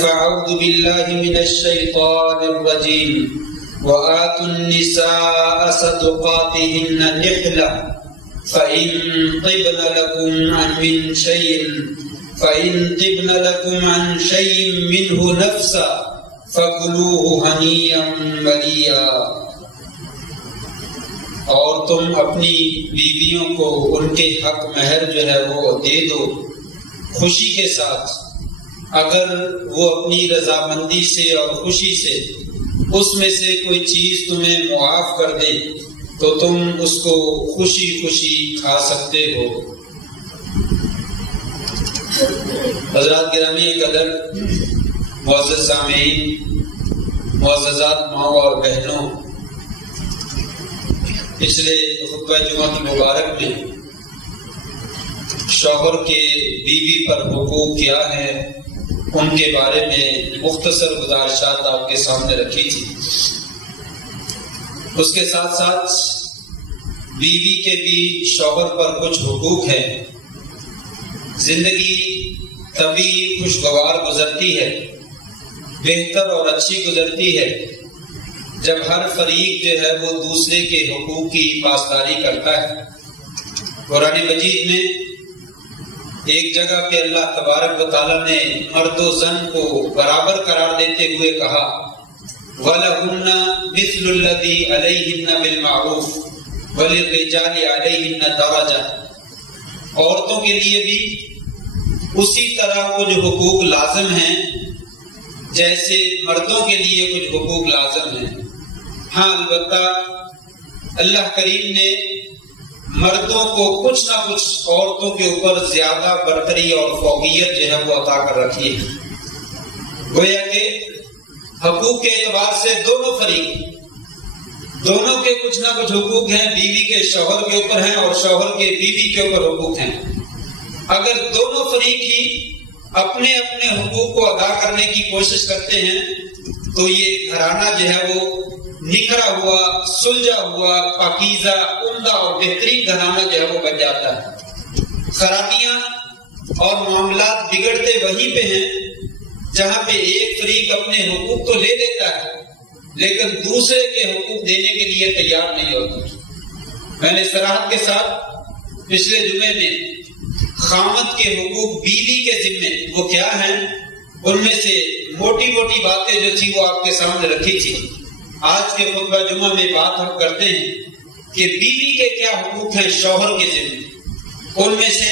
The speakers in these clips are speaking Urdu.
فأعوذ بالله من الشيطان الرجيم وآتوا النساء صدقاتهن نحلة فإن طبن لكم عن شيء منه نفسا فكلوه هنيئا مريئا۔ اور تم اپنی بیویوں کو ان کے حق مہر جو ہے وہ دے دو خوشی کے ساتھ، اگر وہ اپنی رضامندی سے اور خوشی سے اس میں سے کوئی چیز تمہیں معاف کر دے تو تم اس کو خوشی خوشی کھا سکتے ہو۔ حضرات گرامی قدر، معزز سامعین، معززات ماؤں اور بہنوں، پچھلے خطبہ جمعہ کی مبارک میں شوہر کے بیوی پر حقوق کیا ہیں ان کے بارے میں مختصر گزارشات آپ کے سامنے رکھی تھی۔ اس کے ساتھ ساتھ بیوی کے بھی شوہر پر کچھ حقوق ہیں۔ زندگی تبھی خوشگوار گزرتی ہے، بہتر اور اچھی گزرتی ہے جب ہر فریق جو ہے وہ دوسرے کے حقوق کی پاسداری کرتا ہے۔ قرآن مجید میں ایک جگہ پہ اللہ تبارک و تعالیٰ نے مرد و زن کو برابر قرار دیتے ہوئے کہا وَلَهُنَّ مِثْلُ الَّذِي عَلَيْهِنَّ بِالْمَعْرُوفِ وَلِلرِّجَالِ عَلَيْهِنَّ دَرَجَةٌ۔ عورتوں کے لیے بھی اسی طرح کچھ حقوق لازم ہیں جیسے مردوں کے لیے کچھ حقوق لازم ہیں۔ ہاں البتہ اللہ کریم نے مردوں کو کچھ نہ کچھ عورتوں کے اوپر زیادہ برتری اور فوقیت جو ہے وہ عطا کر رکھی ہے۔ گویا کہ حقوق کے اعتبار سے دونوں فریق، دونوں کے کچھ نہ کچھ حقوق ہیں، بیوی کے شوہر کے اوپر ہیں اور شوہر کے بیوی کے اوپر حقوق ہیں۔ اگر دونوں فریق ہی اپنے اپنے حقوق کو ادا کرنے کی کوشش کرتے ہیں تو یہ گھرانہ جو ہے وہ نکھرا ہوا، سلجھا ہوا، پاکیزہ، عمدہ اور بہترین گھرانہ جو ہے وہ بن جاتا ہے۔ خرابیاں اور معاملات بگڑتے وہیں پہ ہیں جہاں پہ ایک فریق اپنے حقوق تو لے لیتا ہے لیکن دوسرے کے حقوق دینے کے لیے تیار نہیں ہوتا۔ میں نے صراحت کے ساتھ پچھلے جمعے میں خامد کے حقوق بیوی کے ذمے وہ کیا ہیں ان میں سے موٹی موٹی باتیں جو تھی وہ آپ کے سامنے رکھی تھی۔ آج کے خطبہ جمعہ میں بات ہم کرتے ہیں کہ بیوی کے کیا حقوق ہیں شوہر کے ذمے۔ ان میں سے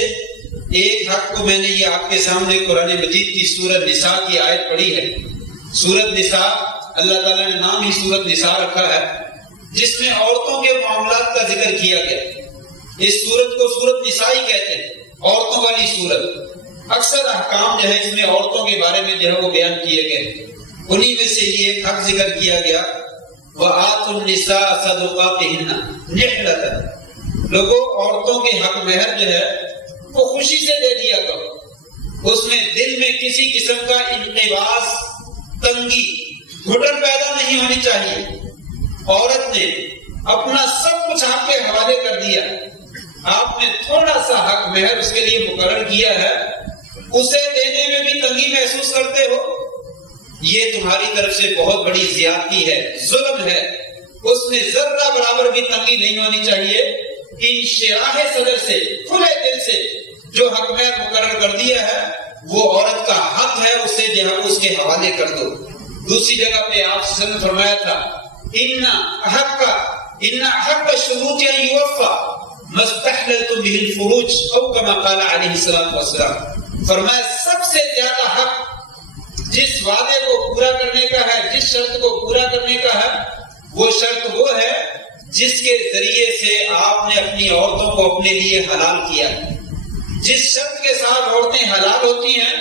ایک حق کو میں نے یہ آپ کے سامنے قرآن مجید کی سورۃ نساء کی آیت پڑھی ہے۔ سورۃ نساء، اللہ تعالیٰ نے نام ہی سورۃ نساء رکھا ہے جس میں عورتوں کے معاملات کا ذکر کیا گیا۔ اس سورت کو سورۃ نساء ہی کہتے ہیں، عورتوں والی سورت۔ اکثر احکام جو ہے اس میں عورتوں کے بارے میں جو ہے وہ بیان کیے گئے، انہی میں سے یہ ایک حق ذکر کیا گیا وَآتُوا النِّسَاءَ صَدُقَاتِهِنَّ نِحْلَةً۔ لوگوں عورتوں کے حق مہر جو ہے وہ خوشی سے دے دیا کرو، اس میں دل میں کسی قسم کا انقباض، تنگی، گھٹن پیدا نہیں ہونی چاہیے۔ عورت نے اپنا سب کچھ آپ کے حوالے کر دیا، آپ نے تھوڑا سا حق مہر اس کے لیے مقرر کیا ہے، اسے دینے میں بھی تنگی محسوس کرتے ہو، یہ تمہاری طرف سے بہت بڑی زیادتی ہے، ظلم ہے۔ اس میں ذرہ برابر بھی تنگی نہیں ہونی چاہیے۔ انشراح صدر سے، کھلے دل سے جو حق مہر مقرر کر دیا ہے وہ عورت کا حق ہے، اسے جو ہے اس کے حوالے کر دو۔ دوسری جگہ پہ آپ نے فرمایا تھا ان حق الشروط یوفى ما استحللتم به الفروج او كما قال علیہ الصلوۃ والسلام۔ فرمایا سب سے زیادہ حق جس وعدے کو پورا کرنے کا ہے، جس شرط کو پورا کرنے کا ہے، وہ شرط وہ ہے جس کے ذریعے سے آپ نے اپنی عورتوں کو اپنے لیے حلال کیا۔ جس شرط کے ساتھ عورتیں حلال ہوتی ہیں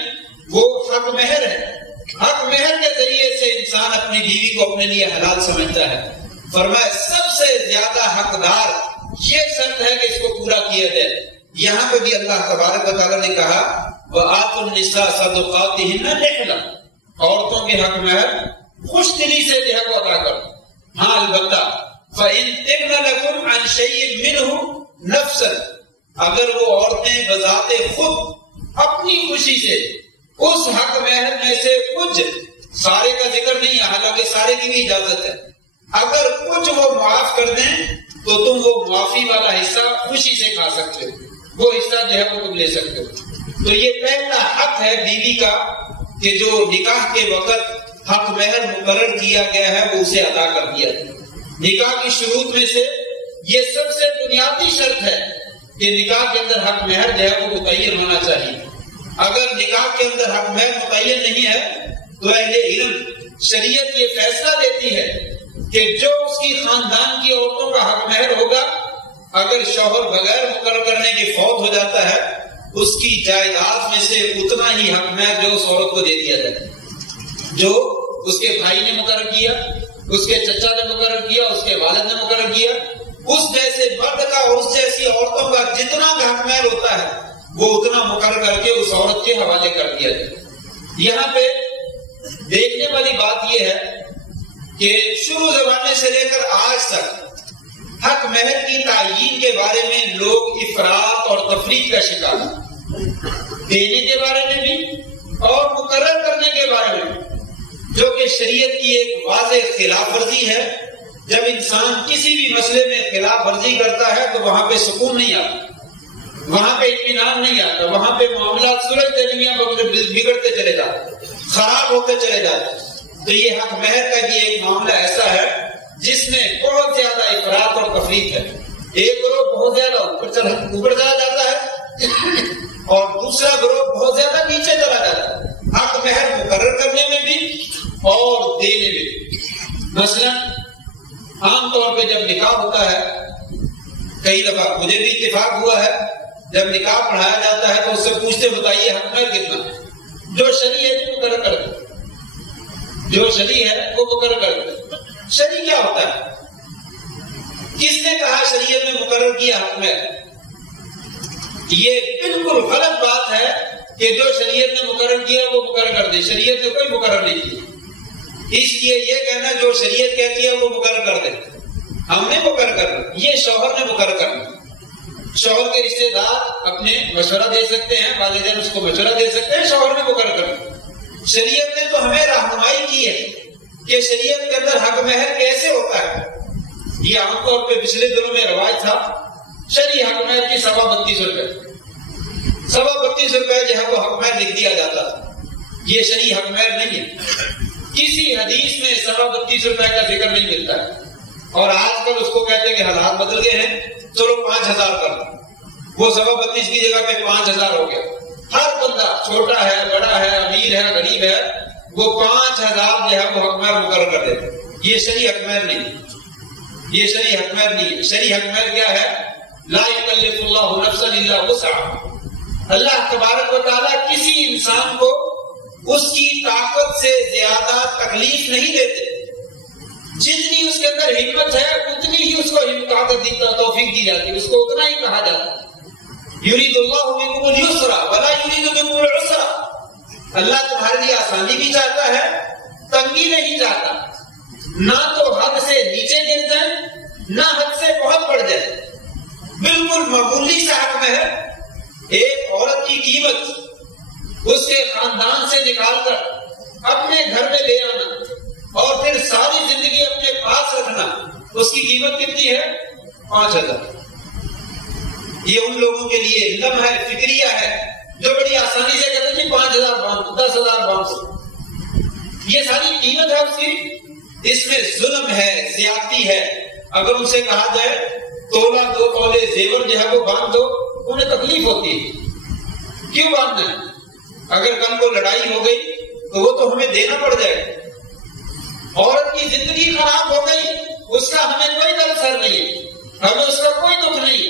وہ حق مہر ہے۔ حق مہر کے ذریعے سے انسان اپنی بیوی کو اپنے لیے حلال سمجھتا ہے۔ فرمایا سب سے زیادہ حقدار یہ شرط ہے کہ اس کو پورا کیا جائے۔ یہاں پہ بھی اللہ تبارک و تعالیٰ نے کہا وَآتُوا النِّسَاءَ صَدُقَاتِهِنَّ نِحْلَةً، عورتوں کے حق مہر خوش دلی سے جو ہے وہ ادا کرو۔ ہاں البتہ فَإِن طِبْنَ لَكُمْ عَنْ شَيْءٍ مِّنْهُ نَفْسًا، اگر وہ عورتیں بذات خود اپنی خوشی سے اس حق مہر میں سے کچھ، سارے کا ذکر نہیں ہے، حالانکہ سارے کی بھی اجازت ہے، اگر کچھ وہ معاف کر دیں تو تم وہ معافی والا حصہ خوشی سے کھا سکتے ہو، وہ حصہ جو ہے وہ تم لے سکتے ہو۔ تو یہ پہلا حق ہے بیوی کا کہ جو نکاح کے وقت حق مہر مقرر کیا گیا ہے وہ اسے ادا کر دیا۔ نکاح کی شروط میں سے یہ سب سے بنیادی شرط ہے کہ نکاح کے اندر حق مہر جو ہے وہ متعین ہونا چاہیے۔ اگر نکاح کے اندر حق مہر متعین نہیں ہے تو اہل علم شریعت یہ فیصلہ دیتی ہے کہ جو اس کی خاندان کی عورتوں کا حق مہر ہوگا، اگر شوہر بغیر مقرر کرنے کے فوت ہو جاتا ہے، اس کی جائیداد میں سے اتنا ہی حق مہر جو اس عورت کو دے دیا جائے، جو اس کے بھائی نے مقرر کیا، اس کے چچا نے مقرر کیا، اس کے والد نے مقرر کیا، اس جیسے مرد کا اور اس جیسی عورتوں کا جتنا حق مہر ہوتا ہے وہ اتنا مقرر کر کے اس عورت کے حوالے کر دیا جائے۔ یہاں پہ دیکھنے والی بات یہ ہے کہ شروع زمانے سے لے کر آج تک حق مہر کی تعیین کے بارے میں لوگ افراط اور تفریق کا شکار ہیں، دینے کے بارے میں بھی اور مقرر کرنے کے بارے میں، جو کہ شریعت کی ایک واضح خلاف ورزی ہے۔ جب انسان کسی بھی مسئلے میں خلاف ورزی کرتا ہے تو وہاں پہ سکون نہیں آتا، وہاں پہ اطمینان نہیں آتا، وہاں پہ معاملات سلجھتے نہیں، بگڑتے چلے جاتے، خراب ہوتے چلے جاتے۔ تو یہ حق مہر کا بھی ایک معاملہ ایسا ہے جس میں بہت زیادہ افراط اور تفریق ہے۔ ایک گروہ بہت زیادہ اوپر چلا جاتا ہے اور دوسرا گروہ بہت زیادہ نیچے چلا جاتا ہے، حق مہر مقرر کرنے میں بھی اور دینے میں بھی۔ مثلا عام طور پہ جب نکاح ہوتا ہے، کئی دفعہ مجھے بھی اتفاق ہوا ہے، جب نکاح پڑھایا جاتا ہے تو اس سے پوچھتے بتائیے حق مہر کتنا؟ جو شرعی ہے وہ مقرر کر دے، جو شرعی ہے وہ مقرر کر دے۔ شرعی کیا ہوتا ہے؟ کس نے کہا شریعت میں مقرر کیا حق مہر؟ یہ بالکل غلط بات ہے کہ جو شریعت نے مقرر کیا وہ مقرر کر دے، شریعت نے کوئی مقرر نہیں کیا۔ اس لیے یہ کہنا جو شریعت کہتی ہے وہ مقرر کر دے، ہم نے مقرر کرنا، یہ شوہر نے مقرر کرنا۔ شوہر کے رشتے دار اپنے مشورہ دے سکتے ہیں، والدین اس کو مشورہ دے سکتے ہیں، شوہر نے مقرر کرنا۔ شریعت نے تو ہمیں رہنمائی کی ہے کہ شریعت کے اندر حق مہر کیسے ہوتا ہے۔ یہ عام طور پہ پچھلے دنوں میں رواج تھا، شرعی حق مہر کی 32.5 روپے، 32.5 روپے جو ہے وہ حق مہر لکھ دیا جاتا تھا۔ یہ شرعی حق مہر نہیں ہے، کسی حدیث میں 32.5 روپے کا ذکر نہیں ملتا ہے۔ اور آج کل اس کو کہتے ہیں کہ حالات بدل گئے ہیں، چلو 5,000 کر دو، وہ 32.5 کی جگہ پہ 5,000 ہو گیا۔ ہر بندہ چھوٹا ہے، بڑا ہے، امیر ہے، غریب ہے، وہ 5,000 جو ہے وہ حق مہر مقرر کر دیتے۔ یہ شرعی حق مہر نہیں، یہ شرعی حق مہر نہیں ہے۔ شرعی حق مہر کیا ہے؟ لا یکلف اللہ نفسا الا وسعها۔ اللہ تبارک و تعالیٰ کسی انسان کو اس کی طاقت سے زیادہ تکلیف نہیں دیتے، جتنی اس کے اندر ہمت ہے اتنی ہی اس کو طاقت توفیق دی جاتی ہے، اس کو اتنا ہی کہا جاتا ہے۔ یرید اللہ بکم اليسر ولا یرید بکم العسر۔ اللہ تمہارے لیے آسانی بھی چاہتا ہے، تنگی نہیں چاہتا، نہ تو حد سے نیچے گر جائے نہ حد سے بہت بڑھ جائے، بالکل معمولی سا حق میں ہے۔ ایک عورت کی قیمت اس کے خاندان سے نکال کر اپنے گھر میں لے آنا اور پھر ساری زندگی اپنے پاس رکھنا، اس کی قیمت کتنی ہے؟ 5,000۔ یہ ان لوگوں کے لیے علم ہے، فکریہ ہے، جو بڑی آسانی سے کہتے ہیں کہ 5,000 باندھ، 10,000 باندھ، یہ ساری قیمت ہے اس کی۔ اس میں ظلم ہے، زیادتی ہے۔ اگر ان سے کہا جائے تولہ 2 تولے زیور جو ہے وہ باندھ دو، انہیں تکلیف ہوتی ہے، کیوں باندھنا ہے؟ اگر کل کو لڑائی ہو گئی تو وہ تو ہمیں دینا پڑ جائے۔ عورت کی زندگی خراب ہو گئی، اس کا ہمیں کوئی درد سر نہیں، ہمیں اس کا کوئی دکھ نہیں۔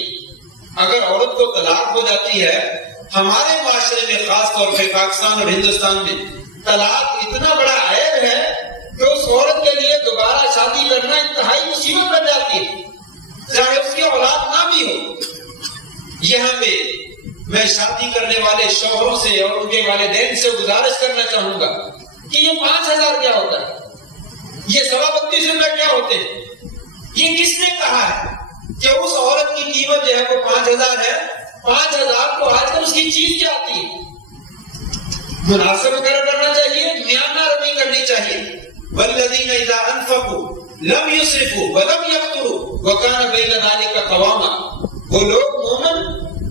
اگر عورت کو طلاق ہو جاتی ہے، ہمارے معاشرے میں خاص طور پہ پاکستان اور ہندوستان میں طلاق اتنا بڑا عیب ہے کہ اس عورت کے لیے دوبارہ شادی کرنا انتہائی مصیبت بن جاتی ہے، چاہے اس کی اولاد نہ بھی ہو۔ یہاں پہ میں شادی کرنے والے شوہروں سے اور ان کے والدین سے گزارش کرنا چاہوں گا کہ یہ 5,000 کیا ہوتا ہے، یہ 32.5 روپے کیا ہوتے ہیں؟ یہ کس نے کہا ہے کہ اس عورت کی قیمت جو ہے وہ 5,000 ہے؟ 5,000 کو آج کل اس کی چیز کیا آتی ہے؟ مناسب وغیرہ کرنا چاہیے، میانہ روی کرنی چاہیے. والذین اذا انفقوا لم يسرفوا ولم يقتروا وكان بين ذلك قواما. وہ لوگ مومن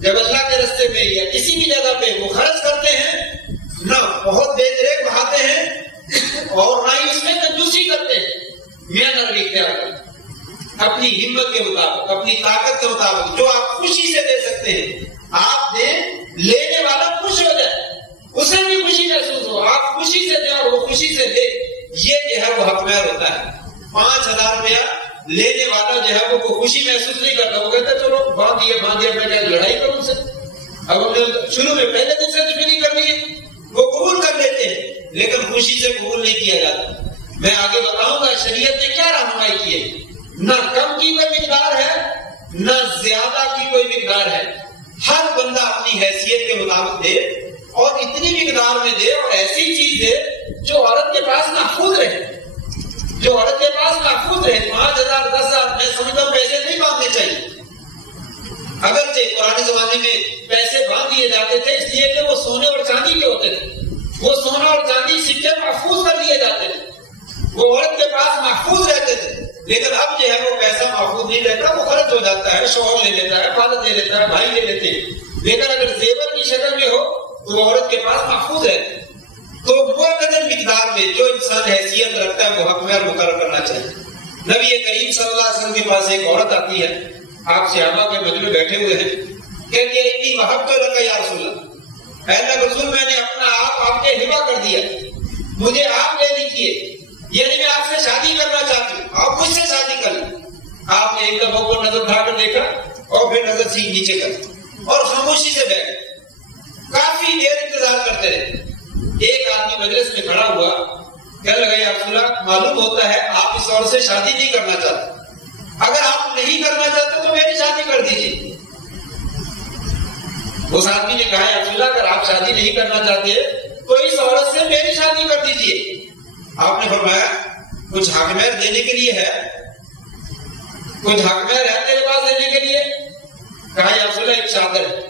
جب اللہ کے راستے میں یا کسی بھی جگہ پہ وہ خرچ کرتے ہیں، نہ بہت بے دریغ بہاتے ہیں اور نہ ہی اس میں کنجوسی کرتے ہیں، میانہ روی اختیار کرتے ہیں اپنی ہمت کے مطابق، اپنی طاقت کے مطابق. جو آپ خوشی سے دے سکتے ہیں آپ دیں، لینے والا خوش ہو جائے، اسے بھی خوشی محسوس ہو، آپ خوشی سے دیں اور وہ خوشی سے دے. یہ جو ہے وہ حق مہر ہوتا ہے. 5,000 روپیہ لینے والا جو ہے وہ خوشی محسوس نہیں کرتا، وہ کہتا ہے چلو باندھ دیا میں کیا لڑائی کروں سے، اب ہم نے شروع میں پہلے دن سے نہیں کرنی ہے. وہ قبول کر لیتے ہیں لیکن خوشی سے قبول نہیں کیا جاتا. میں آگے بتاؤں گا شریعت نے کیا رہنمائی کی ہے. نہ کم کی کوئی مقدار ہے نہ زیادہ کی کوئی مقدار ہے. ہر بندہ اپنی حیثیت کے مطابق دے اور اتنی مقدار میں دے اور ایسی چیز دے جو عورت کے پاس محفوظ رہے، جو عورت کے پاس محفوظ رہے. 5,000 10,000 میں سمجھتا ہوں پیسے نہیں باندھنے چاہیے. اگرچہ پرانے زمانے میں پیسے باندھ دیے جاتے تھے اس لیے کہ وہ سونے اور چاندی کے ہوتے تھے، وہ سونا اور چاندی سکے محفوظ کر لیے جاتے تھے، وہ عورت کے پاس محفوظ رہتے تھے. لیکن اب جو ہے وہ پیسہ محفوظ نہیں رہتا، وہ خرچ ہو جاتا ہے، شوہر لے لیتا ہے، والد لے لیتا ہے، بھائی لے لیتے ہیں. لیکن اگر زیور کی شکل میں ہو تو وہ عورت کے پاس محفوظ ہے. تو معتدل مقدار میں جو انسان حیثیت رکھتا ہے وہ حق مہر مقرر کرنا چاہیے. نبی کریم صلی اللہ علیہ وسلم کے پاس ایک عورت آتی ہے، آپ صحابہ کے مجمع میں بیٹھے ہوئے ہیں، کہتی ہے انی وہبت لک یا رسول اللہ، اے اللہ رسول میں نے اپنا آپ کے ہبہ کر دیا، مجھے آپ لے لیجیے، یعنی میں آپ سے شادی کرنا چاہتی ہوں، آپ مجھ سے شادی کر لیں. آپ نے ایک دفعہ کو نظر اٹھا کر دیکھا اور پھر نظر سیدھی نیچے کر اور خاموشی سے بیٹھ. کافی دیر انتظار کرتے رہے. ایک آدمی مجلس میں کھڑا ہوا، کہنے لگا یا رسول اللہ معلوم ہوتا ہے آپ اس عورت سے شادی نہیں کرنا چاہتے، اگر آپ نہیں کرنا چاہتے تو میری شادی کر دیجیے. اس آدمی نے کہا یا رسول اللہ اگر آپ شادی نہیں کرنا چاہتے تو اس عورت سے میری شادی کر دیجیے. آپ نے فرمایا کچھ حق مہر دینے کے لیے ہے، کچھ حق مہر ہے تیرے پاس دینے کے لیے؟ کہا یا رسول اللہ ایک چادر ہے،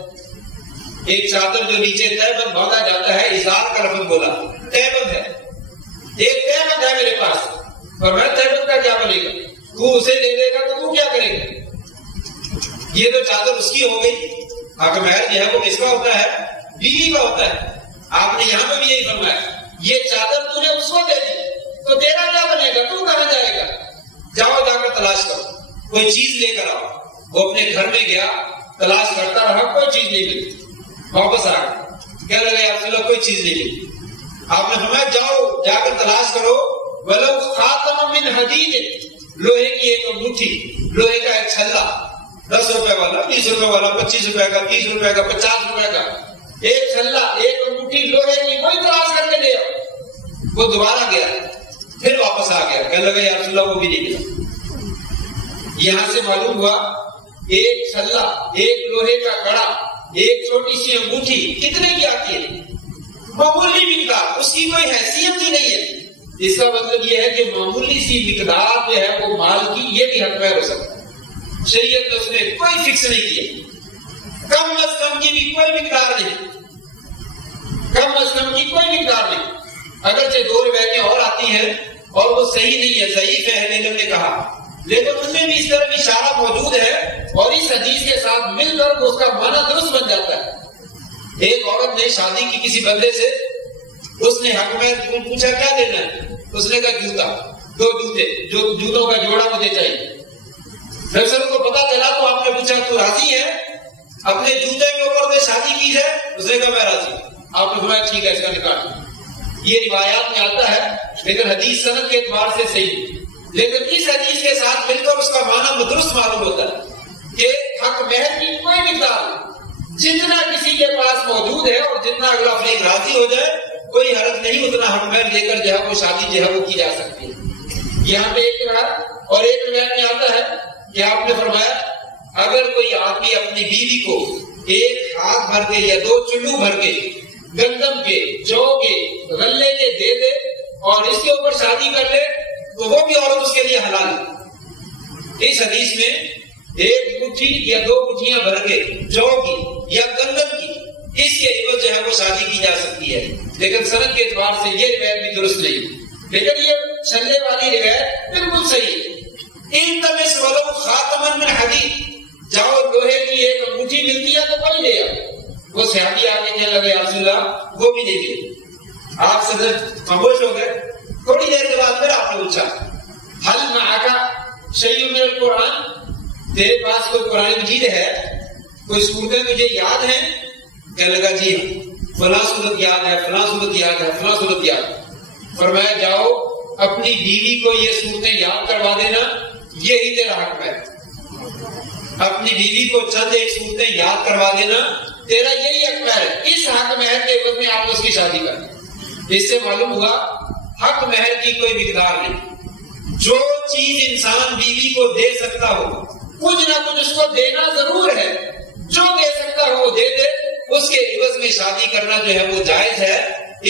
ایک چادر جو نیچے تہبند باندھا جاتا ہے، ازار کا لفظ بولا، تہبند ہے، ایک تہبند ہے میرے پاس. اور میں تہبند کا کیا بنے گا، تو اسے لے لے گا تو تو کیا کرے گا؟ یہ تو چادر اس کی ہو گئی. حق مہر جو ہے وہ کس کا ہوتا ہے؟ بیوی کا ہوتا ہے. آپ نے یہاں پہ بھی یہی فرمایا یہ چادر تو نے اس کو دے دی تو تیرا کیا بنے گا، تو کہاں جائے گا؟ جاؤ جا کر تلاش کرو، کوئی چیز لے کر آؤ. وہ اپنے گھر میں گیا، تلاش کرتا رہا، کوئی چیز نہیں ملی. واپس آ گیا، کہنے لگا یا رسول اللہ کوئی چیز نہیں ملی. آپ نے فرمایا جاؤ جا کر تلاش کرو، ولو خاتم من حدید، لوہے کی ایک انگوٹھی، لوہے کا ایک چھلا، 10 روپے والا، 20 روپے والا، 25 روپے کا، 30 روپے کا، 50 روپے کا ایک چھلا، ایک انگوٹھی لوہے کی، کوئی تلاش کر کے لے آؤ. وہ دوبارہ گیا، پھر واپس آ گیا، کہنے لگا یا رسول اللہ وہ بھی نہیں ملا. یہاں سے معلوم ہوا ایک چھلا، ایک لوہے کا کڑا، ایک چھوٹی سی انگوٹھی کتنے کی آتی ہے؟ معمولی مقدار، اس کی کوئی حیثیت ہی نہیں ہے. اس کا مطلب یہ ہے کہ معمولی سی مقدار جو ہے وہ مال کی، یہ بھی حق مہر ہو سکتا ہے. شریعت نے اس میں کوئی فکس نہیں کیا. کم از کم کی بھی کوئی مقدار نہیں، کم از کم کی کوئی مقدار نہیں. اگرچہ 2 روایتیں اور آتی ہیں اور وہ صحیح نہیں ہے، ضعیف ہے، علم نے کہا، لیکن ان میں بھی اس طرح کی اشارہ موجود ہے اور اس حدیث کے ساتھ مل کر اس کا معنی درست بن جاتا ہے. ایک عورت نے شادی کی کسی بندے سے، اس نے حق مہر پوچھا کیا دینا ہے، اس نے کہا جوتا، 2 جوتے، جوتوں کا جوڑا مجھے چاہیے. نبی کو پتا چلا تو آپ نے پوچھا تو راضی ہے اپنے جوتے کے اوپر سے شادی کی ہے؟ اس نے کہا میں راضی. آپ نے فرمایا ٹھیک ہے اس کا نکاح. یہ روایات میں آتا ہے لیکن حدیث سند کے اعتبار سے صحیح، لیکن اس حدیث کے ساتھ مل کر اس کا معنی درست معلوم ہوتا ہے کہ حق مہر کی کوئی مقدار جتنا کسی کے پاس موجود ہے اور جتنا اگلا فریق راضی ہو جائے کوئی حرج نہیں، اتنا حق مہر لے کر جو ہے وہ شادی جو ہے وہ کی جا سکتی ہے. یہاں پہ ایک روایت اور ایک روایت میں آتا ہے کہ آپ نے فرمایا اگر کوئی آدمی اپنی بیوی کو ایک ہاتھ بھر کے یا 2 چلو بھر کے گندم کے، جو کے، غلے کے دے دے اور اس کے اوپر شادی کر لے تو وہ بھی عورت اس کے لیے حلال ہے. اس حدیث میں 1 مٹھی یا 2 مٹھیاں بھر کے جو کی یا گندم کی اس کے عوض جو ہے وہ شادی کی جا سکتی ہے، لیکن سند کے اعتبار سے یہ روایت بھی درست نہیں، لیکن یہ چھلے والی روایت بالکل صحیح ہے۔ التمس ولو خاتما من حدید، جاؤ لوہے کی ایک انگوٹھی ملتی ہے تو وہی لے آؤ۔ وہ صحابی آگے کہنے لگے یا رسول اللہ وہ بھی نہیں ملی۔ آپ صدر خاموش ہو گئے۔ تھوڑی دیر کے بعد پھر آپ نے پوچھا حل معک شیء من القرآن، تیرے پاس کوئی قرآن مجید ہے، کوئی صورتیں مجھے یاد ہیں؟ کہنے لگا جی فلاں صورت یاد ہے، فلاں صورت یاد ہے، فلاں صورت یاد ہے۔ فرمایا جاؤ اپنی بیوی کو یہ صورتیں یاد کروا دینا، یہی تیرا حق ہے۔ اپنی بیوی کو چند ایک صورتیں یاد کروا دینا، تیرا یہی حق ہے۔ اس حق مہر کے عوض میں آپ اس کی شادی کریں۔ اس سے معلوم ہوا حق مہر کی کوئی مقدار نہیں، جو چیز انسان بیوی کو دے سکتا ہو کچھ نہ کچھ اس کو دینا ضرور ہے، جو دے سکتا ہو وہ دے دے، اس کے عوض میں شادی کرنا جو ہے وہ جائز ہے۔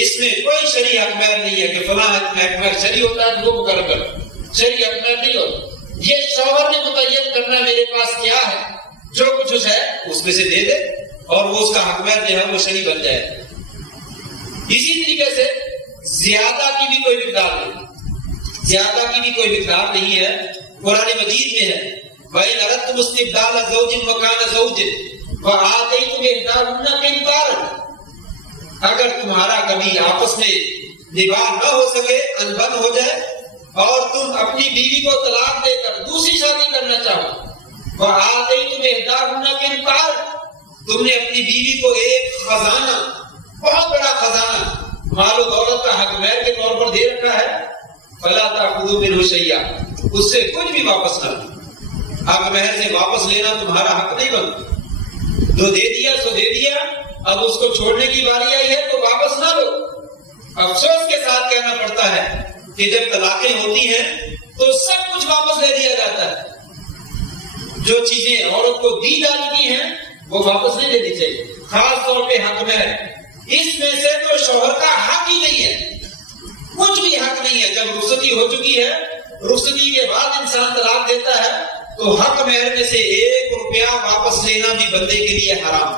اس میں کوئی شرعی حق مہر نہیں ہے کہ فلاں حق مہر شرعی ہوتا ہے تو وہ مقرر کرو، شرعی حق مہر نہیں ہوتا۔ یہ شوہر نے متعین کرنا میرے پاس کیا ہے، جو کچھ ہے اس میں سے دے دے اور وہ اس کا حق مہر جو ہے وہ شرعی بن جائے۔ اسی طریقے سے زیادہ کی بھی کوئی مقدار نہیں، زیادہ کی بھی کوئی مقدار نہیں ہے۔ قرآن مجید میں ہے وَإِنْ أَرَدْتُمُ اسْتِبْدَالَ زَوْجٍ مَكَانَ زَوْجٍ وَآتَيْتُمْ إِحْدَاهُنَّ قِنْطَارًا، اگر تمہارا کبھی آپس میں نکاح نہ ہو سکے، انبن ہو جائے، اور تم اپنی بیوی کو طلاق دے کر دوسری شادی کرنا چاہو، وَآتَيْتُمْ إِحْدَاهُنَّ قِنْطَارًا، تم نے اپنی بیوی کو ایک خزانہ، بہت بڑا خزانہ مال و دولت کا حق مہر کے طور پر دے رکھا ہے، فَلَا تَأْخُذُوا مِنْهُ شَيْئًا، اس سے کچھ بھی واپس نہ لو۔ حق مہر سے واپس لینا تمہارا حق نہیں بنتا، جو دے دیا سو دے دیا، اب اس کو چھوڑنے کی باری آئی ہے تو واپس نہ لو۔ افسوس کے ساتھ کہنا پڑتا ہے کہ جب طلاقیں ہوتی ہیں تو سب کچھ واپس لے دیا جاتا ہے، جو چیزیں عورت کو دی جا چکی ہیں وہ واپس نہیں لینی چاہیے، خاص طور پہ حق مہر۔ اس میں سے تو شوہر کا حق ہی نہیں ہے، کچھ بھی حق نہیں ہے۔ جب رخصتی ہو چکی ہے، رخصتی کے بعد انسان طلاق دیتا ہے تو حق مہر میں سے 1 روپیہ واپس لینا بھی بندے کے لیے حرام۔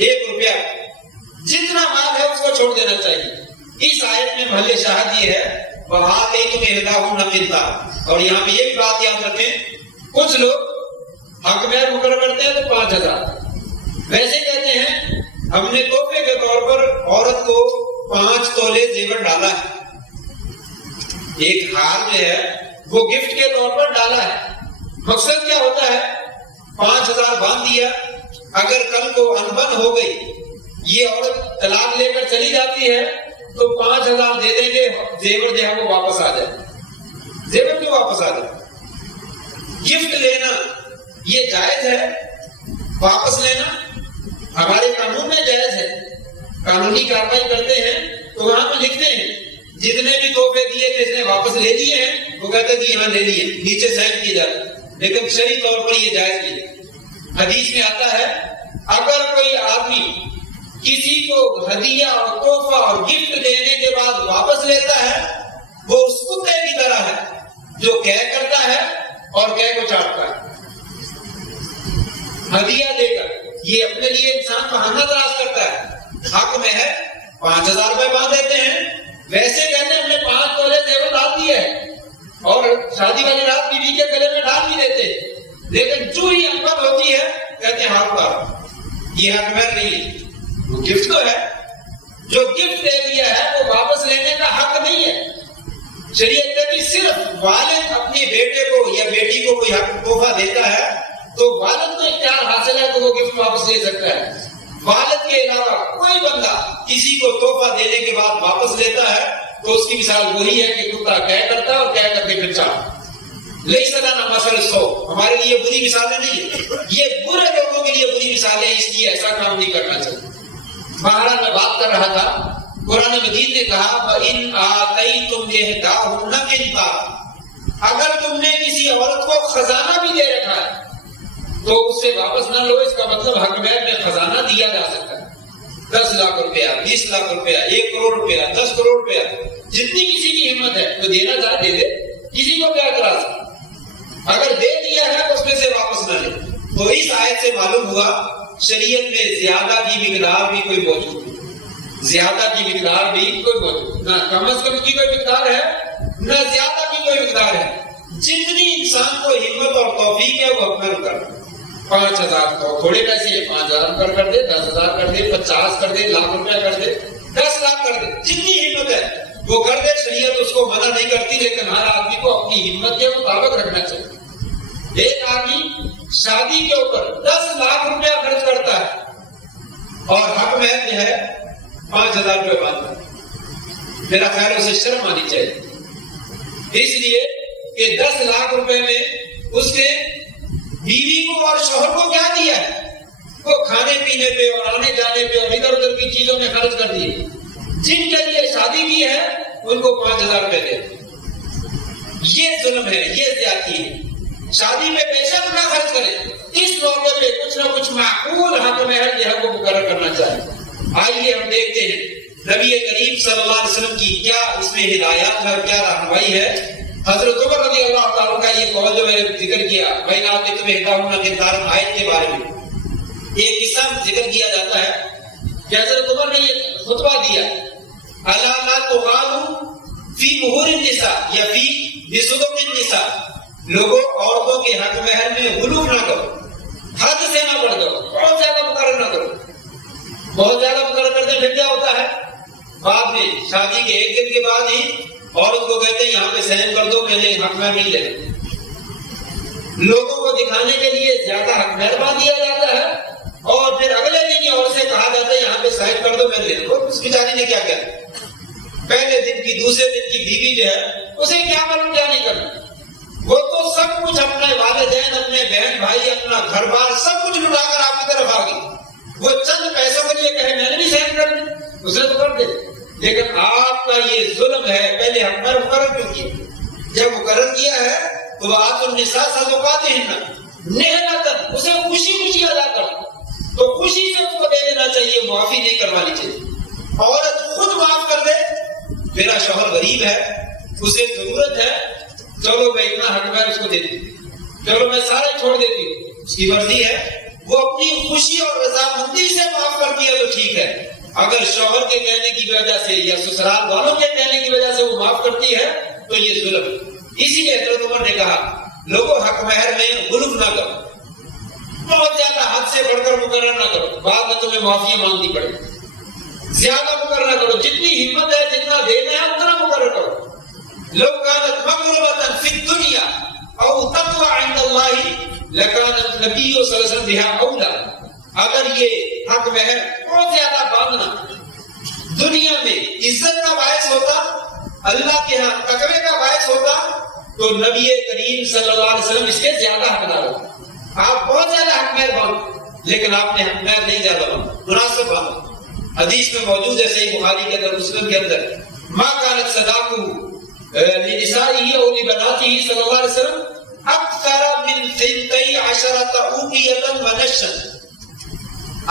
1 روپیہ، جتنا مال ہے اس کو چھوڑ دینا چاہیے۔ اس آیت میں محل شاہد یہ ہے وَآتَيْتُمْ إِحْدَاهُنَّ قِنْطَارًا، اور یہاں پہ یہ بھی بات یاد رکھیں، کچھ لوگ حق مہر مقرر کرتے ہیں تو 5000، ویسے کہتے ہیں ہم نے تحفے کے طور پر عورت کو 5 تولے زیور ڈالا ہے، ایک ہار جو ہے وہ گفٹ کے طور پر ڈالا ہے۔ مقصد کیا ہوتا ہے؟ 5000 باندھ دیا، اگر کل کو انبن ہو گئی، یہ عورت طلاق لے کر چلی جاتی ہے تو 5000 دے دیں گے، زیور جو ہے وہ واپس آ جائے۔ زیور کیوں واپس آ جائے؟ گفٹ لینا یہ جائز ہے، واپس لینا ہمارے قانون میں جائز ہے۔ قانونی کارروائی کرتے ہیں تو وہاں پہ لکھتے ہیں جتنے بھی تحفے دیے تھے اس نے واپس لے لیے ہیں، وہ کہتے ہیں جی ہاں لے لیے، نیچے سائن کیے جاتے ہیں، لیکن شرعی طور پر یہ جائز نہیں۔ حدیث میں آتا ہے اگر کوئی آدمی کسی کو ہدیہ اور تحفہ اور گفٹ دینے کے بعد واپس لیتا ہے، وہ اس کتے کی طرح ہے جو کہہ کرتا ہے اور کہہ کو چاٹتا ہے۔ ہدیہ دے کر یہ اپنے لیے انسان بہانہ تلاش کرتا ہے، حق میں ہے 5000 روپے باندھ دیتے ہیں، ویسے کہتے ہیں ہم نے 5 تولے زیور ڈال دیے اور شادی والی رات بیوی کے گلے میں ڈال بھی دیتے، لیکن جو ہی انبن ہوتی ہے کہتے ہیں ہاتھ پار، یہ حق مہر نہیں ہے، وہ گفٹ تو ہے، جو گفٹ دے دیا ہے وہ واپس لینے کا حق نہیں ہے۔ شریعت میں بھی صرف والد اپنے بیٹے کو یا بیٹی کو کوئی حق تحفہ دیتا ہے تو والد کو اختیار حاصل ہے تو وہ گفٹ واپس لے سکتا ہے۔ والد کے علاوہ کوئی بندہ کسی کو تحفہ دینے کے بعد واپس لیتا ہے تو اس کی مثال وہی ہے کہ کتا کہہ کرتا ہے اور کہہ کر کے پھر چاٹ۔ لئی سلانا مسل سو، ہمارے لیے بری مثالیں نہیں ہیں، یہ برے لوگوں کے لیے بری مثالیں ہیں، اس لیے ایسا کام نہیں کرنا چاہیے۔ بہرحال میں بات کر رہا تھا، قرآن مجید نے کہا وَإِنْ آتَيْتُمْ إِحْدَاهُنَّ قِنْطَارًا، اگر تم نے کسی عورت کو خزانہ بھی دے رکھا ہے تو اس سے واپس نہ لو، اس کا مطلب حق مہر میں خزانہ دیا جا سکتا ہے، 10 لاکھ روپیہ، 20 لاکھ روپیہ، 1 کروڑ روپیہ، 10 کروڑ روپیہ، جتنی کسی کی ہمت ہے وہ دینا چاہے دے دے، کسی کو کیا اعتراض ہے؟ اگر دے دیا ہے تو اس میں سے واپس نہ لے۔ تو اس آیت سے معلوم ہوا شریعت میں زیادہ کی مقدار بھی کوئی موجود نہیں، زیادہ کی مقدار بھی کوئی موجود نہ، کم از کم کی کوئی مقدار ہے نہ زیادہ کی کوئی مقدار ہے۔ جتنی انسان کو ہمت اور توفیق ہے وہ اپنا کر دے۔ 5,000 تو تھوڑے پیسے ہیں، 5,000 کر دے، 10,000 کر دے، 50 کر دے، لاکھ روپیہ کر دے، 10 لاکھ کر دے، جتنی ہمت ہے وہ کر دے۔ شریعت اس کو منع نہیں کرتی، لیکن ہر آدمی کو اپنی ہمت کے مطابق رکھنا چاہیے۔ ایک آدمی شادی کے اوپر 10 لاکھ روپیہ خرچ کرتا ہے اور حق میں جو ہے 5,000 روپے باندھتا ہے، میرا خیال ہے اسے شرم آنی چاہیے، اس لیے کہ 10 لاکھ روپے میں اس نے بیوی کو اور شوہر کو کیا دیا ہے؟ وہ کھانے پینے پہ اور آنے جانے پہ اور ادھر ادھر کی چیزوں میں خرچ کر دیے۔ جن کے لیے شادی کی ہے ان کو 5,000 روپے دے، یہ ظلم ہے، یہ زیادتی ہے۔ شادی میں بے شک نہ خرچ کرے، اس موقع پہ کچھ نہ کچھ معقول حق مہر جو ہے وہ مقرر کرنا چاہیے۔ آئیے ہم دیکھتے ہیں نبی کریم صلی اللہ علیہ وسلم کی کیا اس میں ہدایات ہے، کیا رہنمائی ہے۔ حضرت عمر رضی اللہ تعالیٰ کا یہ قول جو میں نے ذکر کیا، بھائی آپ نے تمہیں ہدایت کے آیت کے بارے میں ایک قصہ ذکر کیا جاتا ہے کہ حضرت عمر نے یہ خطبہ دیا، الا لا تغالوا فی مہور النساء یا فی بصدق النساء، لوگوں عورتوں کے حق مہر میں غلو نہ کرو، حد سے نہ بڑھ جاؤ، بہت زیادہ مقرر نہ کرو۔ بہت زیادہ مقرر کرتے پھر کیا ہوتا ہے؟ بعد میں شادی کے ایک دن کے بعد ہی عورت کو کہتے ہیں یہاں پہ سہن کر دو، میں نے حق مہر نہیں لینا۔ لوگوں کو دکھانے کے لیے زیادہ حق مہر باندھ دیا جاتا ہے اور پھر اگلے دن ہی عورت سے کہا جاتا ہے یہاں پہ سہن کر دو، میں نے لینا۔ اس بیچاری نے کیا کیا؟ پہلے دن کی دوسرے دن کی بیوی جو ہے اسے کیا معلوم کیا نہیں کرنا، وہ تو سب کچھ اپنے والدین، اپنے بہن بھائی، اپنا گھر بار سب کچھ لٹا کر آپ کی طرف آ گئی۔ وہ چند پیسوں کے لیے کہے میں نے بھی سہن کر دی، اسے تو کر دے، لیکن آپ کا یہ ظلم ہے۔ پہلے ہم پر مقرر کیوں کیا؟ جب مقرر کیا ہے تو وہ آت النساء صدقاتہن نحلۃ، اسے خوشی خوشی ادا کر، تو خوشی سے اس کو دے دینا چاہیے، معافی نہیں کروانی چاہیے۔ عورت خود معاف کر دے، میرا شوہر غریب ہے، اسے ضرورت ہے، چلو میں اتنا حق مہر اس کو دے دوں، چلو میں سارے چھوڑ دیتی ہوں، اس کی مرضی ہے، وہ اپنی خوشی اور رضامندی سے معاف کر دیا تو ٹھیک ہے۔ اگر شوہر کے کہنے کی وجہ سے یا سسرال والوں کے کہنے کی وجہ سے وہ معاف کرتی ہے تو یہ ظلم۔ اسی لیے حضرت عمر نے کہا لوگوں حق مہر میں غلو نہ کرو، بہت زیادہ حد سے بڑھ کر مقرر نہ کرو، بعد میں تمہیں معافی مانگنی پڑے، زیادہ مقرر نہ کرو، جتنی ہمت ہے جتنا دینا ہے اتنا مقرر کرو۔ لو كانت مغربة في الدنيا او تقوى عند الله لكان النبي صلی اللہ علیہ وسلم بها اولى۔ اگر یہ حق مہر بہت زیادہ باندھنا دنیا میں عزت کا باعث ہوتا، اللہ کے ہاں تقوی کا باعث ہوتا، تو نبی کریم صلی اللہ علیہ وسلم اس کے زیادہ حقدار ہوتے۔ آپ بہت زیادہ حق مہر باندھو، لیکن آپ نے حق مہر نہیں زیادہ باندھا، مناسب باندھا۔ حدیث میں موجود ہے صحیح بخاری کے اندر، مسلم کے اندر، ما كانت صداقه لنسائه او لبناته صلی اللہ علیہ وسلم اکثر من 12 اوقیة ونشا۔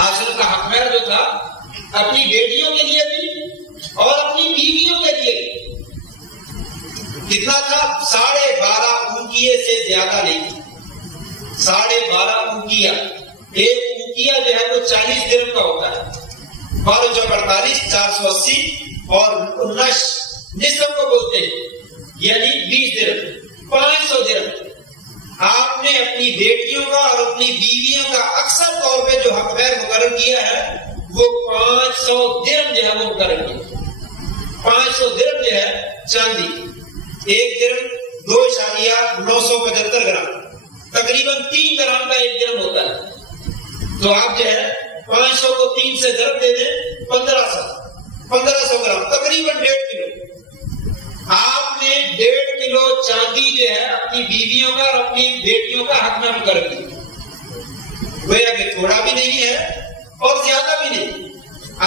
آخر کا حق مہر جو تھا اپنی بیٹیوں کے لیے بھی اور اپنی بیویوں کے لیے کتنا تھا؟ 12.5 اوقیے سے زیادہ نہیں تھی۔ 12.5 اوقیہ، ایک اوقیہ جو ہے وہ 40 درہم کا ہوتا ہے، 12 × 48 480، اور نصف کو بولتے ہیں یعنی 20 درہم، 500 درہم۔ آپ نے اپنی بیٹیوں کا اور اپنی بیویوں کا اکثر طور پہ جو حق مہر مقرر کیا ہے وہ 500 درہم جو ہے وہ مقرر کیا۔ 500 درہم جو ہے چاندی، ایک درہم 2.975 گرام، تقریباً 3 گرام کا ایک درہم ہوتا ہے۔ تو آپ جو ہے 500 کو 3 سے ضرب دے دیں، 1500 گرام، تقریباً 1.5 کلو۔ آپ نے 1.5 کلو چاندی جو ہے اپنی بیویوں کا اور اپنی بیٹیوں کا حق مہر مقرر کیا۔ گویا کہ تھوڑا بھی نہیں ہے اور زیادہ بھی نہیں،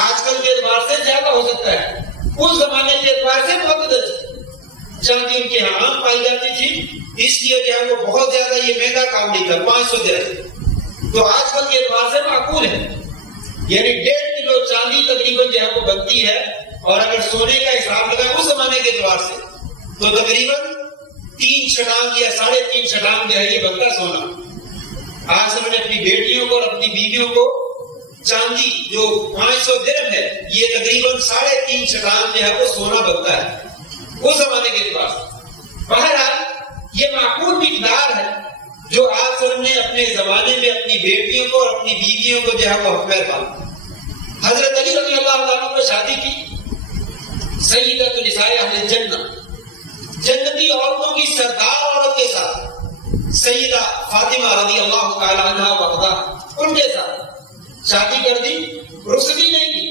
آج کل کے اعتبار سے زیادہ ہو سکتا ہے، اس زمانے کے اعتبار سے بہت اچھا۔ چاندی ان کے یہاں عام پائی جاتی تھی، اس لیے کہ وہ بہت زیادہ یہ مہنگا کام نہیں تھا، 500 درہم تو آج کل کے اعتبار سے معقول ہے، یعنی 1.5 کلو چاندی تقریباً جو ہے وہ بنتی ہے، اور اگر سونے کا حساب لگائے اس زمانے کے اعتبار سے تو تقریباً 3 چھٹانگ یا 3.5 چھٹانگ جو ہے یہ بنتا سونا۔ آج ہم نے اپنی بیٹیوں کو اور اپنی بیویوں کو چاندی جو 500 درہم ہے، یہ تقریباً 3.5 چٹان جو ہے وہ سونا بنتا ہے اس زمانے کے پاس۔ بہرحال یہ معقول مقدار ہے جو آپ سب نے اپنے زمانے میں اپنی بیٹیوں کو اور اپنی بیویوں کو جو ہے وہ حق مہر باندھا۔ حضرت علی رضی اللہ عنہ کو شادی کی سیدۃ النساء اہل الجنہ، جنتی عورتوں کی سردار عورت کے ساتھ، سیدہ فاطمہ رضی اللہ تعالی عنہا وارضاہا، ان کے ساتھ شادی کر دی، رخصتی نہیں کی۔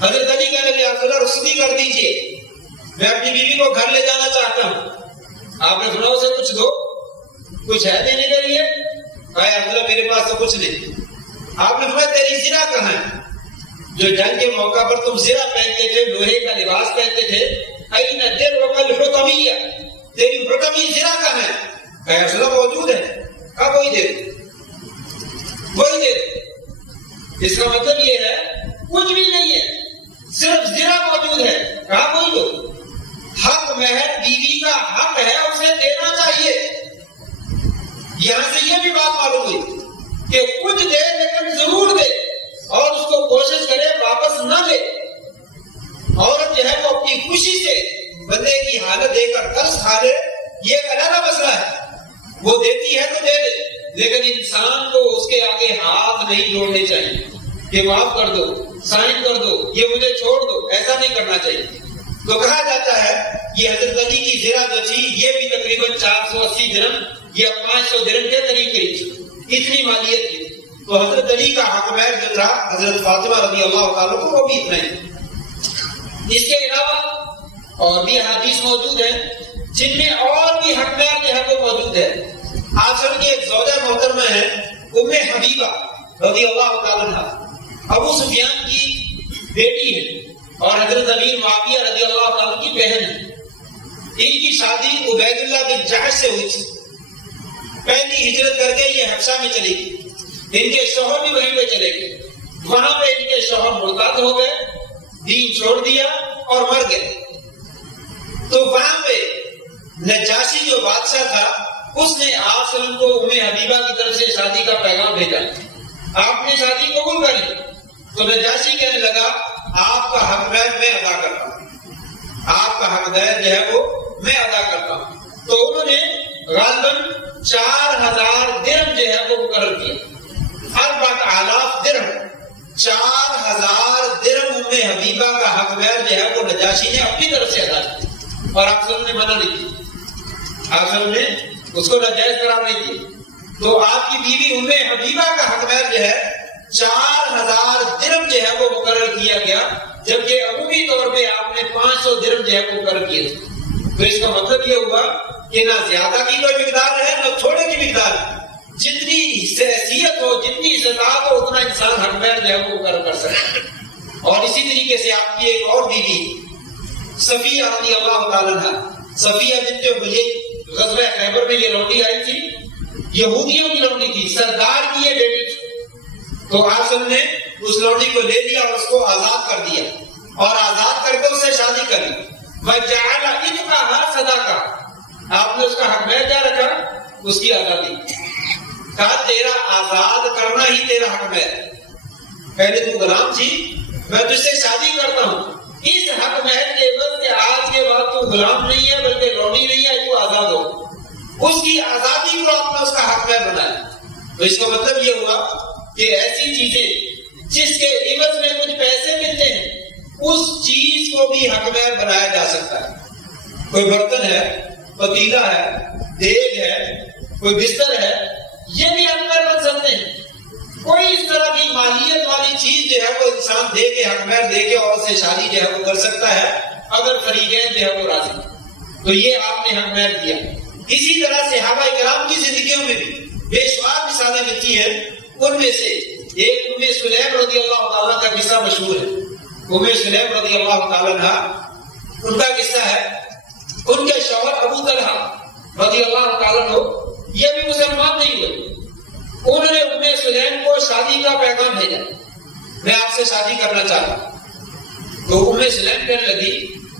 حضرت علی کہنے لگے آپ ذرا رخصتی کر دیجئے، میں اپنی بیوی کو گھر لے جانا چاہتا ہوں۔ آپ نے سنا اسے کچھ دو، کچھ ہے دینے کے لیے؟ کہا عبداللہ میرے پاس تو کچھ نہیں۔ آپ نے فرمایا تیری زرہ کہاں ہے؟ جو جنگ کے موقع پر تم زرہ پہنتے تھے، لوہے کا لباس پہنتے تھے، این الدرع والحطمیہ، تیری حطمی زرہ کہاں ہے؟ کہا عبداللہ موجود ہے۔ کہا وہی دے دو، وہی دے دو۔ اس کا مطلب یہ ہے کچھ بھی نہیں ہے، صرف زرہ موجود ہے۔ کہا وہی دو۔ حق مہر بیوی کا حق ہے، اسے دینا چاہیے۔ یہاں سے یہ بھی بات معلوم ہوئی کہ کچھ دے لیکن ضرور دے، اور اس کو کوشش کرے واپس نہ لے۔ عورت جو ہے وہ اپنی خوشی سے بندے کی حالت دے کر قرض کھا لے، یہ ایک علیحدہ مسئلہ ہے۔ وہ دیتی ہے تو دے دے، لیکن انسان کو اس کے آگے ہاتھ نہیں جوڑنے چاہیے کہ معاف کر دو، سائن کر دو، یہ مجھے چھوڑ دو، ایسا نہیں کرنا چاہیے۔ تو کہا جاتا ہے یہ حضرت علی کی زرہ جو تھی یہ بھی تقریباً 480 درہم یا 500 درہم کے قریب تھی، اتنی مالیت تھی۔ تو حضرت علی کا حق مہر جو تھا حضرت فاطمہ رضی اللہ تعالیٰ کو وہ بھی اتنا ہی۔ اس کے علاوہ اور بھی حدیث موجود ہیں جن میں اور بھی حق مہر جو ہے وہ موجود ہے۔ آپ سب کی ایک زوجہ محترمہ ہے ام حبیبہ رضی اللہ تعالیٰ عنہ، ابو سفیان کی بیٹی ہے اور حضرت امیر معاویہ رضی اللہ تعالیٰ کی بہن ہے۔ ان کی شادی عبید اللہ بن جحش سے ہوئی تھی۔ پہلی ہجرت کر کے یہ حبشہ میں چلی گئی، ان کے شوہر بھی وہیں پہ چلے گئے۔ وہاں پہ ان کے شوہر مرتد ہو گئے، دین چھوڑ دیا اور مر گئے۔ تو وہاں پہ نجاشی جو بادشاہ تھا اس نے آپ صلی اللہ علیہ وسلم کو ام حبیبہ کی طرف سے شادی کا پیغام بھیجا۔ آپ نے شادی قبول کر لی تو نجاشی کہنے لگا آپ کا حق مہر میں ادا کرتا ہوں، آپ کا حق مہر جو ہے وہ میں ادا کرتا ہوں۔ تو انہوں نے غالباً 4000 درہم جو ہے وہ مقرر کیا، 4000 درہم، 4000 درہم ام حبیبہ کا حق مہر جو ہے وہ نجاشی نے اپنی طرف سے ادا کیا، اور آپ سب نے منع نہیں کی، آپ سب نے اس کو ناجائز قرار نہیں دیا۔ تو آپ کی بیوی ام حبیبہ کا حق مہر جو ہے 4000 درہم جو ہے وہ مقرر کیا گیا، جبکہ عمومی طور پہ آپ نے 500 درہم جو ہے وہ مقرر کیے تھے۔ تو اس کا مطلب یہ ہوا کہ نہ زیادہ کی کوئی مقدار ہے نہ تھوڑے کی مقدار ہے، جتنی حیثیت ہو، جتنی استطاعت ہو، اتنا انسان حق مہر جو ہے وہ مقرر کر سکتا ہے۔ اور اسی طریقے سے آپ کی ایک اور بیوی صفیہ رضی اللہ تعالیٰ عنہ، صفیہ بنت حیی، غزوہ خیبر میں یہ لونڈی آئی تھی، یہودیوں کی لونڈی تھی، سردار کی یہ بیٹی تھی۔ تو آپ سب نے اس لونڈی کو لے لیا اور اس کو آزاد کر دیا، اور آزاد کر کے اس سے شادی کر لی۔ وَجَعَلَ عِتْقَهَا صَدَاقَةً، آپ نے اس کا حق مہر کیا رکھا؟ اس کی آزادی۔ کہا تیرا آزاد کرنا ہی تیرا حق مہر، پہلے تو غلام تھی، میں تجھ سے شادی کرتا ہوں، اس حق مہر کے عوض کہ آج کے بعد تو غلام نہیں ہے بلکہ لونڈی نہیں ہے، تو آزاد ہو۔ اس کی آزادی کو آپ نے اس کا حق مہر بنایا۔ تو اس کا مطلب یہ ہوا کہ ایسی چیزیں جس کے عوض میں کچھ پیسے ملتے ہیں اس چیز کو بھی حق مہر بنایا جا سکتا ہے۔ کوئی برتن ہے، پتیلا ہے، دیگ ہے، کوئی بستر ہے، یہ بھی حق مہر بن سکتے ہیں۔ کوئی اس طرح کی مالیت والی چیز جو ہے وہ انسان دے کے حق مہر دے کے اور سے شادی جو ہے وہ کر سکتا ہے اگر فریقین جو ہے وہ راضی۔ تو یہ آپ نے حق مہر دیا۔ اسی طرح صحابہ کرام کی زندگیوں میں بھی بے شمار مثالیں ملتی ہیں، ان میں سے ایک ام سلیم رضی اللہ تعالیٰ کا قصہ مشہور ہے۔ ام سلیم رضی اللہ تعالیٰ عنہ، ان کا قصہ ہے، ان کے شوہر ابو طلحہ رضی اللہ تعالیٰ عنہ یہ بھی مسلمان نہیں ہوئے۔ انہوں نے ام سلیم کو شادی کا پیغام بھیجا، میں آپ سے شادی کرنا چاہتا ہوں۔ تو ام سلیم کہنے لگی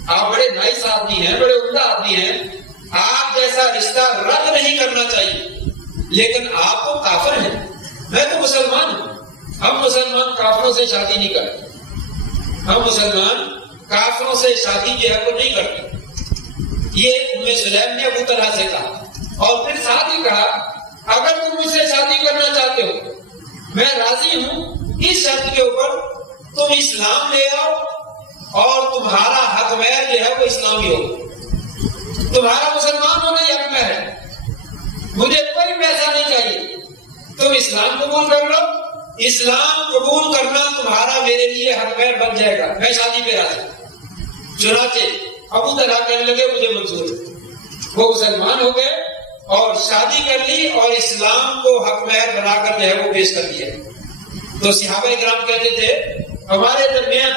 آپ بڑے نائس آدمی ہیں، بڑے عمدہ آدمی ہیں، آپ جیسا رشتہ رد نہیں کرنا چاہیے، لیکن آپ تو کافر ہیں، میں تو مسلمان ہوں، ہم مسلمان کافروں سے شادی نہیں کرتے، ہم مسلمان کافروں سے شادی جو ہے وہ نہیں کرتے. یہ ام سلیم نے ابو طلحہ سے کہا، اور پھر ساتھ ہی کہا اگر تم مجھ سے شادی کرنا چاہتے ہو میں راضی ہوں، اس شرط کے اوپر تم اسلام لے آؤ اور تمہارا حق مہر جو ہے وہ اسلامی ہو. تمہارا مسلمان ہونا ہی حق مہر ہے، مجھے کوئی پیسہ نہیں چاہیے، تم اسلام قبول کر لو، اسلام قبول کرنا تمہارا میرے لیے حق مہر بن جائے گا، میں شادی پہ راضی. چنانچہ ابو طلحہ کہنے لگے مجھے منظور ہے. وہ مسلمان ہو گئے اور شادی کر لی اور اسلام کو حق مہر بنا کر جو ہے وہ پیش کر دیا. تو صحابہ کرام کہتے تھے ہمارے درمیان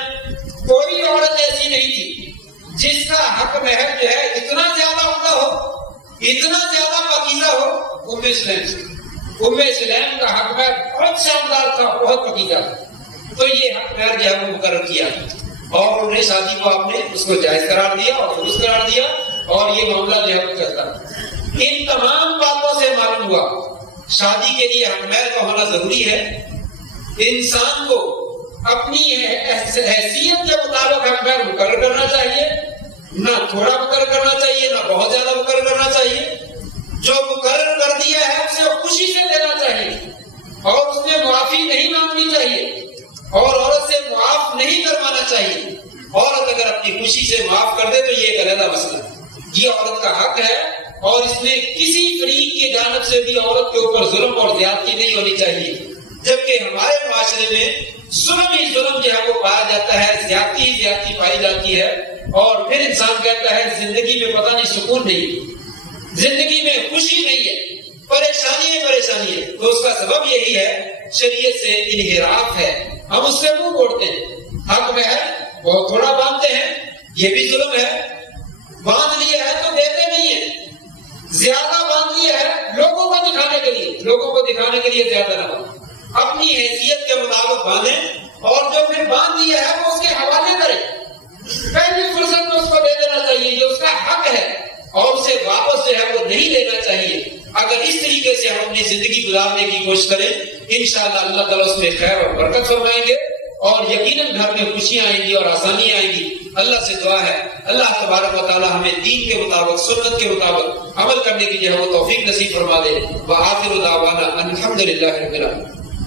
کوئی عورت ایسی نہیں تھی جس کا حق مہر جو ہے اتنا زیادہ عمدہ ہو، اتنا زیادہ پاکیزہ ہو. ام سلیم، ام سلیم کا حق مہر بہت شاندار تھا، بہت پاکیزہ تھا. تو یہ حق مہر جو ہے وہ مقرر کیا اور انہوں نے شادی کو آپ نے اس کو جائز قرار دیا اور درست قرار دیا اور یہ معاملہ جو ہے وہ چلتا. ان تمام باتوں سے معلوم ہوا شادی کے لیے حق مہر کا ہونا ضروری ہے. انسان کو اپنی حیثیت کے مطابق حق مہر مقرر کرنا چاہیے، نہ تھوڑا مقرر کرنا چاہیے نہ بہت زیادہ مقرر کرنا چاہیے. جو مقرر کر دیا ہے اسے خوشی سے دینا چاہیے اور اس میں معافی نہیں مانگنی چاہیے اور عورت سے معاف نہیں کروانا چاہیے. عورت اگر اپنی خوشی سے معاف کر دے تو یہ ایک علیحدہ مسئلہ ہے، یہ عورت کا حق ہے اور اس میں کسی فریق کی جانب سے بھی عورت کے اوپر ظلم اور زیادتی نہیں ہونی چاہیے. جبکہ ہمارے معاشرے میں ظلم ہی ظلم جو ہے وہ پایا جاتا ہے، زیادتی ہی زیادتی پائی جاتی ہے اور پھر انسان کہتا ہے زندگی میں پتہ نہیں سکون نہیں، زندگی میں خوشی نہیں ہے، پریشانی ہے پریشانی ہے. تو اس کا سبب یہی ہے شریعت سے انحراف ہے، ہم اس سے منہ موڑتے ہیں. حق مہر بہت تھوڑا باندھتے ہیں، یہ بھی ظلم ہے. باندھ لیا ہے تو دیتے نہیں ہیں، زیادہ باندھ لیا ہے لوگوں کو دکھانے کے لیے، لوگوں کو دکھانے کے لیے زیادہ نہ باندھیں، اپنی حیثیت کے مطابق باندھیں اور جو پھر باندھ لیا ہے وہ اس کے حوالے کریں. پہلی فرصت میں اس کو دے دینا چاہیے، یہ اس کا حق ہے اور اسے واپس جو ہے وہ نہیں لینا چاہیے. اگر اس طریقے سے ہم اپنی زندگی گزارنے کی کوشش کریں انشاءاللہ اللہ تعالیٰ اس میں خیر اور برکت فرمائیں گے اور یقیناً گھر میں خوشیاں آئیں گی اور آسانی آئیں گی. اللہ سے دعا ہے اللہ تبارک و تعالیٰ ہمیں دین کے مطابق سنت کے مطابق عمل کرنے کی جو ہے وہ توفیق نصیب فرما دے. وآخر دعوانا الحمدللہ رب العالمین.